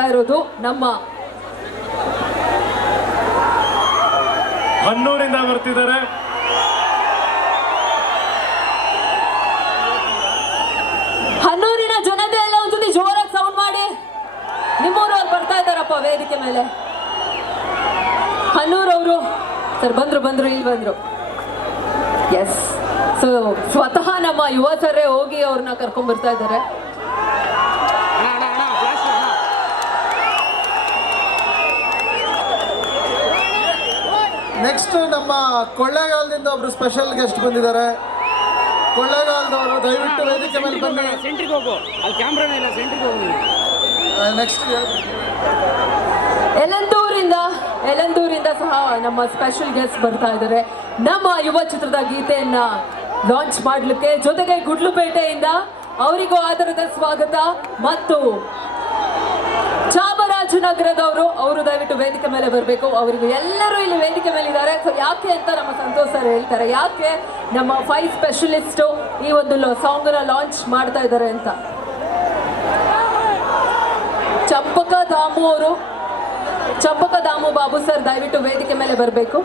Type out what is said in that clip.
ಇರೋದು ನಮ್ಮ ಹನ್ನೂರಿಂದ ಬರ್ತಿದ್ದಾರೆ. ಹನ್ನೂರಿನ ಜನತೆ ಎಲ್ಲ ಒಂದ್ಸತಿ ಜೋರಾಗಿ ಸೌಂಡ್ ಮಾಡಿ. ನಿಮ್ಮೂರವ್ರು ಬರ್ತಾ ಇದ್ದಾರಪ್ಪ ವೇದಿಕೆ ಮೇಲೆ. ಹನ್ನೂರವರು ಸರ್ ಬಂದ್ರು ಇಲ್ಲಿ ಬಂದ್ರು. ಎಸ್, ಸೊ ಸ್ವತಃ ನಮ್ಮ ಯುವಕರೇ ಹೋಗಿ ಅವ್ರನ್ನ ಕರ್ಕೊಂಡ್ ಬರ್ತಾ ಇದ್ದಾರೆ. ನೆಕ್ಸ್ಟ್ ನಮ್ಮ ಕೊಳ್ಳೇಗಾಲದಿಂದ ಒಬ್ರು ಸ್ಪೆಷಲ್ ಗೆಸ್ಟ್ ಬಂದಿದ್ದಾರೆ. ಕೊಳ್ಳೇಗಾಲದವರು ದಯವಿಟ್ಟು ವೇದಿಕೆ ಮೇಲೆ ಬನ್ನಿ. ಸೆಂಟ್ರಿಗೆ ಹೋಗು, ಅಲ್ಲಿ ಕ್ಯಾಮ್ರಾನೇ ಇಲ್ಲ, ಸೆಂಟ್ರಿಗೆ ಹೋಗು. ನೆಕ್ಸ್ಟ್ ಯಲಂದೂರಿಂದ ಸಹ ನಮ್ಮ ಸ್ಪೆಷಲ್ ಗೆಸ್ಟ್ ಬರ್ತಾ ಇದ್ದಾರೆ. ನಮ್ಮ ಯುವ ಚಿತ್ರದ ಗೀತೆಯನ್ನ ಲಾಂಚ್ ಮಾಡ್ಲಿಕ್ಕೆ, ಜೊತೆಗೆ ಗುಡ್ಲುಪೇಟೆಯಿಂದ ಅವರಿಗೂ ಆದರದ ಸ್ವಾಗತ. ಮತ್ತು ಚಾಮರಾಜನಗರದವರು, ಅವರು ದಯವಿಟ್ಟು ವೇದಿಕೆ ಮೇಲೆ ಬರಬೇಕು. ಅವರಿಗೂ ಎಲ್ಲರೂ ಇಲ್ಲಿ ವೇದಿಕೆ ಮೇಲೆ ಇದ್ದಾರೆ. ಸೊ ಯಾಕೆ ಅಂತ ನಮ್ಮ ಸಂತೋಷ್ ಸರ್ ಹೇಳ್ತಾರೆ, ಯಾಕೆ ನಮ್ಮ 5 ಸ್ಪೆಷಲಿಸ್ಟು ಈ ಒಂದು ಸಾಂಗ್ನ ಲಾಂಚ್ ಮಾಡ್ತಾ ಇದ್ದಾರೆ ಅಂತ. ಚಂಪಕ ದಾಮು ಬಾಬು ಸರ್ ದಯವಿಟ್ಟು ವೇದಿಕೆ ಮೇಲೆ ಬರಬೇಕು.